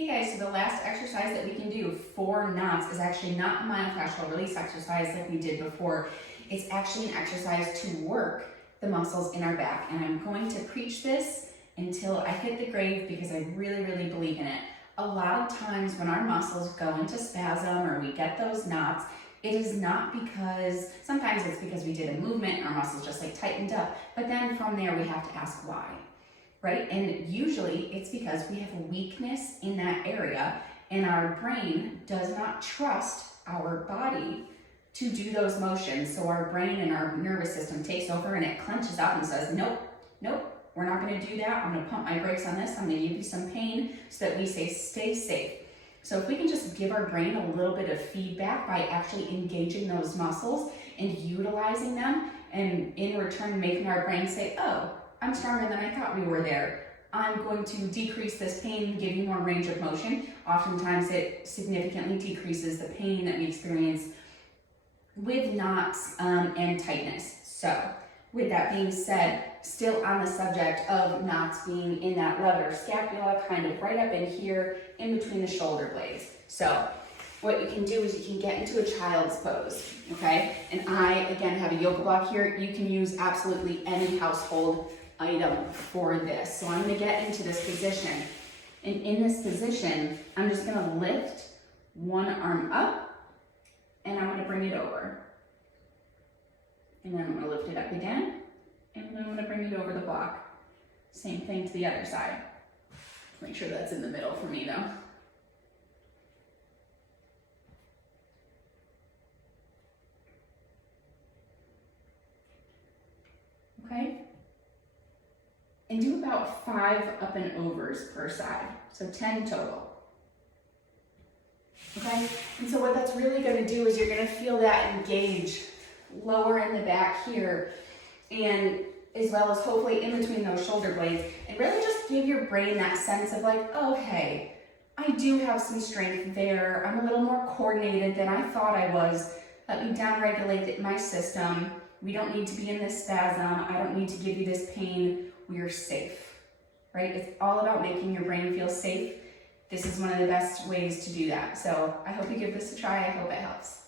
Hey guys, so the last exercise that we can do for knots is actually not a myofascial release exercise like we did before. It's actually an exercise to work the muscles in our back. And I'm going to preach this until I hit the grave because I really, really believe in it. A lot of times when our muscles go into spasm or we get those knots, it is not because, sometimes it's because we did a movement and our muscles just like tightened up, but then from there we have to ask why. Right? And usually it's because we have a weakness in that area and our brain does not trust our body to do those motions. So our brain and our nervous system takes over and it clenches up and says, nope, we're not going to do that. I'm going to pump my brakes on this. I'm going to give you some pain so that we stay safe. So if we can just give our brain a little bit of feedback by actually engaging those muscles and utilizing them, and in return making our brain say, oh, I'm stronger than I thought we were there. I'm going to decrease this pain, give you more range of motion. Oftentimes it significantly decreases the pain that we experience with knots and tightness. So with that being said, still on the subject of knots being in that levator scapula, kind of right up in here, in between the shoulder blades. So what you can do is you can get into a child's pose, okay? And I, again, have a yoga block here. You can use absolutely any household item for this. So I'm gonna get into this position. And in this position, I'm just gonna lift one arm up and I'm gonna bring it over. And then I'm gonna lift it up again and then I'm gonna bring it over the block. Same thing to the other side. Make sure that's in the middle for me though. Okay? And do about 5 up and overs per side, so 10 total. Okay, and so what that's really gonna do is you're gonna feel that engage lower in the back here, and as well as hopefully in between those shoulder blades, and really just give your brain that sense of like, oh hey, I do have some strength there, I'm a little more coordinated than I thought I was, let me downregulate my system, we don't need to be in this spasm, I don't need to give you this pain, we're safe, right? It's all about making your brain feel safe. This is one of the best ways to do that. So I hope you give this a try. I hope it helps.